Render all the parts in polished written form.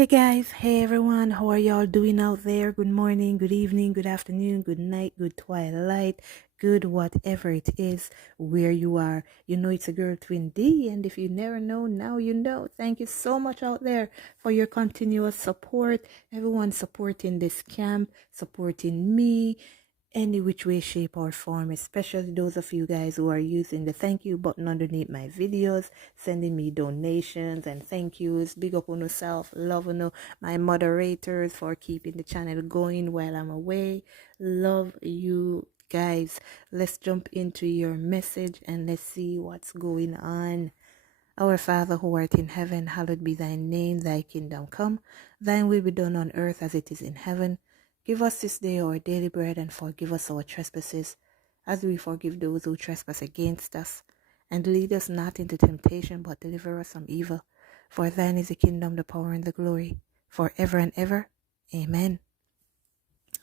Hey guys, hey everyone, how are y'all doing out there? Good morning, good evening, good afternoon, good night, good twilight, good whatever it is where you are. You know it's a girl twin D, and if you never know, now you know. Thank you so much out there for your continuous support. Everyone supporting this camp, supporting me, any which way, shape, or form, especially those of you guys who are using the thank you button underneath my videos, sending me donations and thank yous. Big up on yourself, love on my moderators for keeping the channel going while I'm away. Love you guys. Let's jump into your message and let's see what's going on. Our Father who art in heaven, hallowed be thy name, thy kingdom come, thine will be done on earth as it is in heaven. Give us this day our daily bread, and forgive us our trespasses, as we forgive those who trespass against us. And lead us not into temptation, but deliver us from evil. For thine is the kingdom, the power, and the glory, forever and ever. Amen.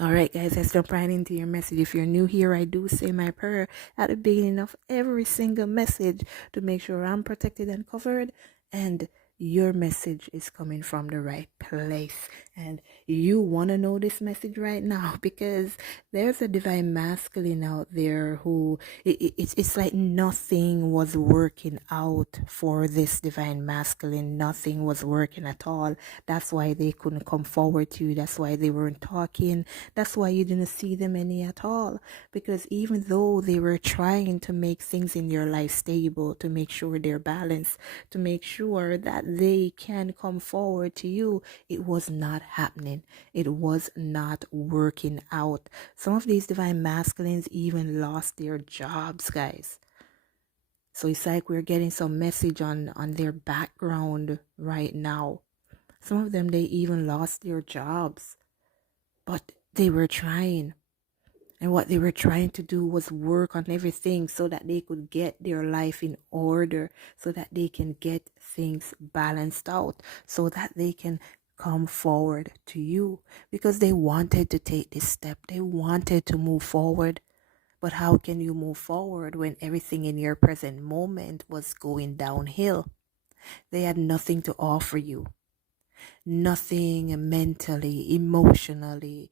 All right, guys, let's jump right into your message. If you're new here, I do say my prayer at the beginning of every single message to make sure I'm protected and covered, and your message is coming from the right place. And you want to know this message right now because there's a divine masculine out there who it's like nothing was working out for this divine masculine. Nothing was working at all. That's why they couldn't come forward to you. That's why they weren't talking. That's why you didn't see them any at all. Because even though they were trying to make things in your life stable, to make sure they're balanced, to make sure that they can come forward to you, it was not happening. It was not working out. Some of these divine masculines even lost their jobs, guys. So it's like we're getting some message on their background right now. Some of them, they even lost their jobs. But they were trying. And what they were trying to do was work on everything so that they could get their life in order, so that they can get things balanced out, so that they can come forward to you, because they wanted to take this step. They wanted to move forward. But how can you move forward when everything in your present moment was going downhill? They had nothing to offer you. Nothing mentally, emotionally,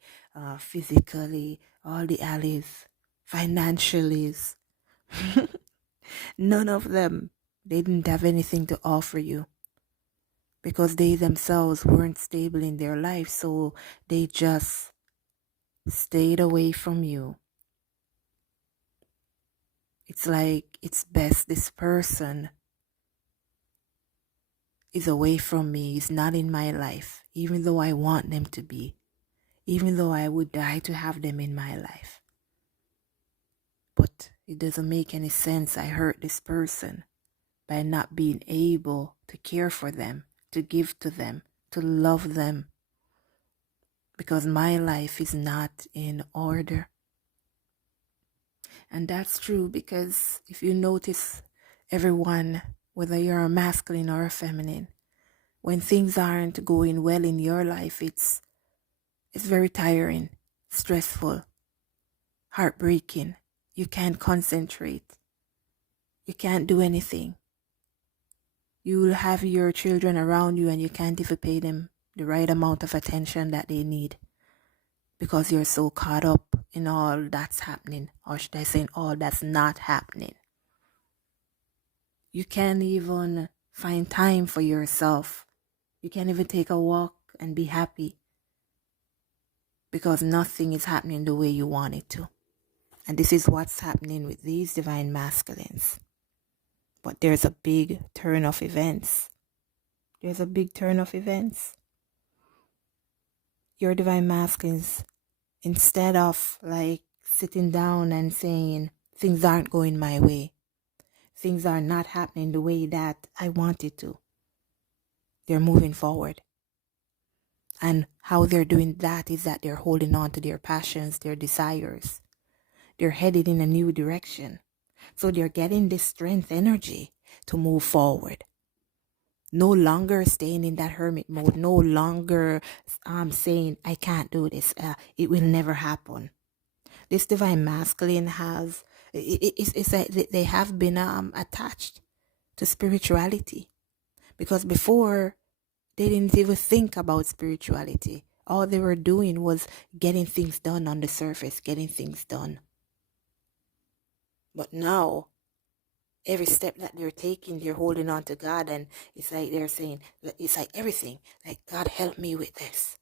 physically, all the alleys, financially. None of them. They didn't have anything to offer you because they themselves weren't stable in their life, so they just stayed away from you. It's like it's best this person is away from me, is not in my life, even though I want them to be, even though I would die to have them in my life. But it doesn't make any sense. I hurt this person by not being able to care for them, to give to them, to love them, because my life is not in order. And that's true, because if you notice, everyone, whether you're a masculine or a feminine, when things aren't going well in your life, it's very tiring, stressful, heartbreaking. You can't concentrate. You can't do anything. You'll have your children around you and you can't even pay them the right amount of attention that they need, because you're so caught up in all that's happening, or should I say in all that's not happening. You can't even find time for yourself. You can't even take a walk and be happy, because nothing is happening the way you want it to. And this is what's happening with these divine masculines. But there's a big turn of events. There's a big turn of events. Your divine masculines, instead of like sitting down and saying, things aren't going my way, things are not happening the way that I want it to, they're moving forward. And how they're doing that is that they're holding on to their passions, their desires. They're headed in a new direction. So they're getting this strength energy to move forward. No longer staying in that hermit mode. No longer saying, I can't do this. It will never happen. This divine masculine has, it's like they have been attached to spirituality. Because before, They didn't even think about spirituality. All they were doing was getting things done on the surface, getting things done. But now, every step that they're taking, they're holding on to God, and it's like they're saying, it's like everything, like, God help me with this.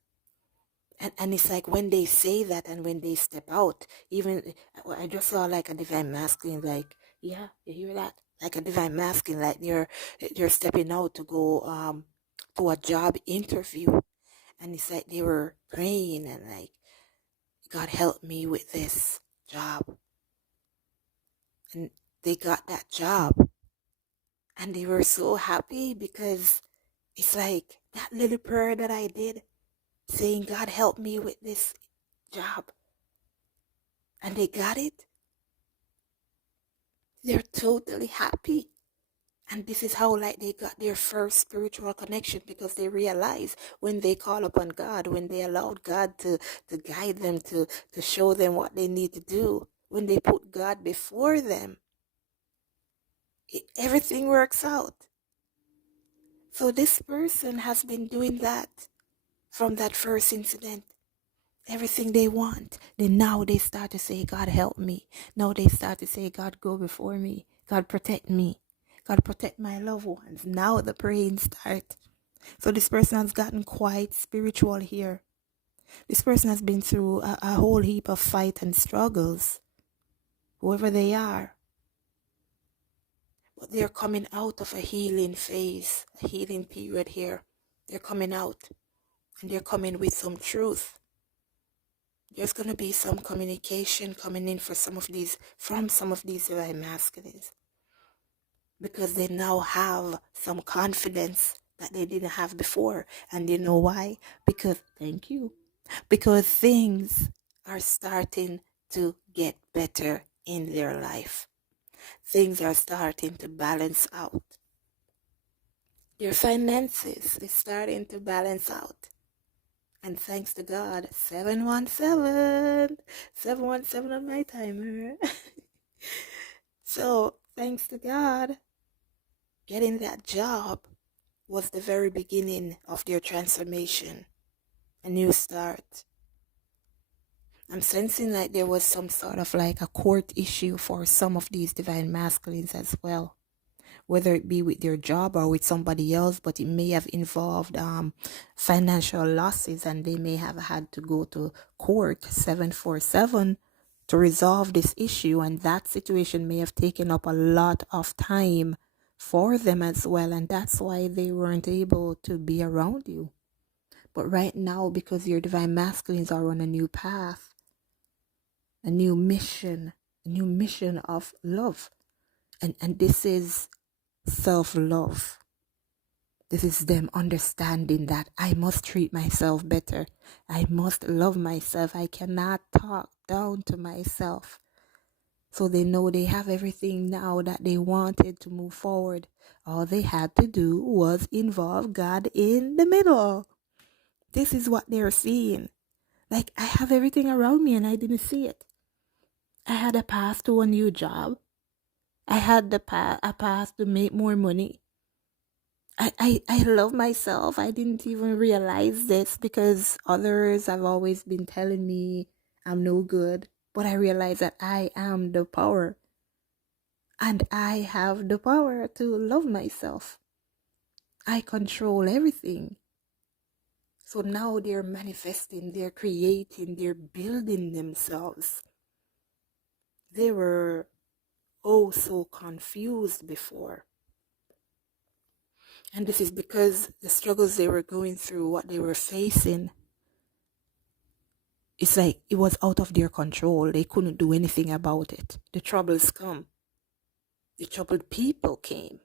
And it's like when they say that and when they step out, even I just saw like a divine masculine, like, yeah, you hear that? Like a divine masculine, like they're stepping out to go to a job interview, and it's like they were praying and like, God help me with this job, and they got that job, and they were so happy because it's like that little prayer that I did, saying, God help me with this job, and they got it. They're totally happy. And this is how like they got their first spiritual connection, because they realize when they call upon God, when they allowed God to guide them, to show them what they need to do, when they put God before them, everything works out. So this person has been doing that from that first incident. Everything they want. Then now they start to say, God help me. Now they start to say, God go before me. God protect me. God protect my loved ones. Now the praying start. So this person has gotten quite spiritual here. This person has been through a whole heap of fight and struggles, whoever they are. But they're coming out of a healing phase, a healing period here. They're coming out, and they're coming with some truth. There's going to be some communication coming in from some of these divine masculines, because they now have some confidence that they didn't have before. And you know why? Because, thank you, because things are starting to get better in their life. Things are starting to balance out. Their finances is starting to balance out. And thanks to God, 717 on my timer. So, thanks to God, getting that job was the very beginning of their transformation, a new start. I'm sensing like there was some sort of like a court issue for some of these divine masculines as well, whether it be with their job or with somebody else, but it may have involved financial losses, and they may have had to go to court 747 to resolve this issue, and that situation may have taken up a lot of time for them as well, and that's why they weren't able to be around you. But right now, because your divine masculines are on a new path, a new mission of love, and this is self-love. This is them understanding that I must treat myself better. I must love myself. I cannot talk down to myself. So they know they have everything now that they wanted to move forward. All they had to do was involve God in the middle. This is what they're seeing. Like, I have everything around me and I didn't see it. I had a path to a new job. I had a path to make more money. I love myself. I didn't even realize this because others have always been telling me I'm no good. But I realize that I am the power. And I have the power to love myself. I control everything. So now they're manifesting, they're creating, they're building themselves. They were oh so confused before. And this is because the struggles they were going through, what they were facing, it's like it was out of their control. They couldn't do anything about it. The troubles come. The troubled people came,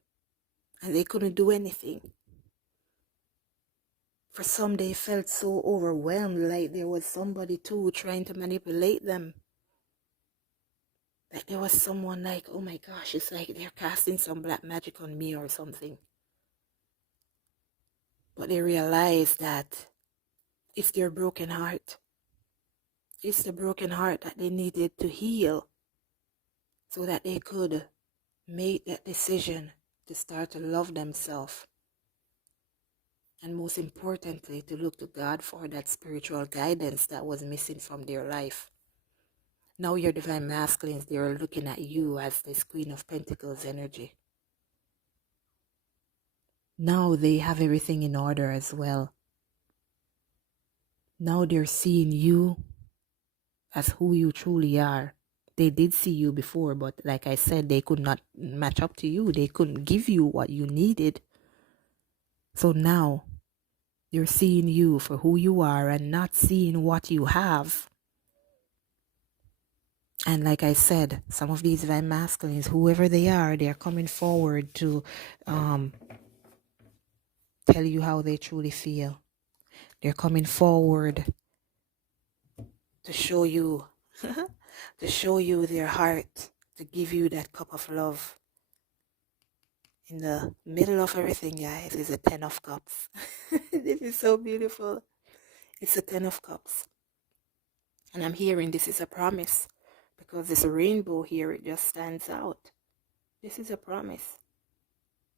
and they couldn't do anything. For some, they felt so overwhelmed, like there was somebody too trying to manipulate them. Like there was someone like, oh my gosh, it's like they're casting some black magic on me or something. But they realized that it's their broken heart. It's the broken heart that they needed to heal so that they could make that decision to start to love themselves. And most importantly, to look to God for that spiritual guidance that was missing from their life. Now your divine masculines, they're looking at you as this Queen of Pentacles energy. Now they have everything in order as well. Now they're seeing you as who you truly are. They did see you before, but like I said, they could not match up to you. They couldn't give you what you needed. So now they're seeing you for who you are and not seeing what you have. And like I said, some of these divine masculines, whoever they are coming forward to tell you how they truly feel. They're coming forward to show you to show you their heart, to give you that cup of love. In the middle of everything, guys, is a 10 of cups. This is so beautiful. It's a 10 of cups. And I'm hearing this is a promise, because this rainbow here, it just stands out. This is a promise.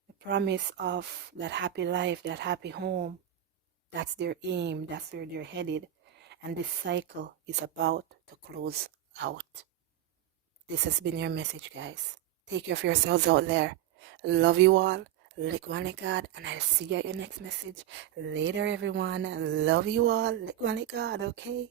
The promise of that happy life, that happy home. That's their aim. That's where they're headed. And this cycle is about to close out. This has been your message, guys. Take care of yourselves out there. Love you all. Lick one lick God, and I'll see you at your next message. Later, everyone. Love you all. Lick one lick God, okay?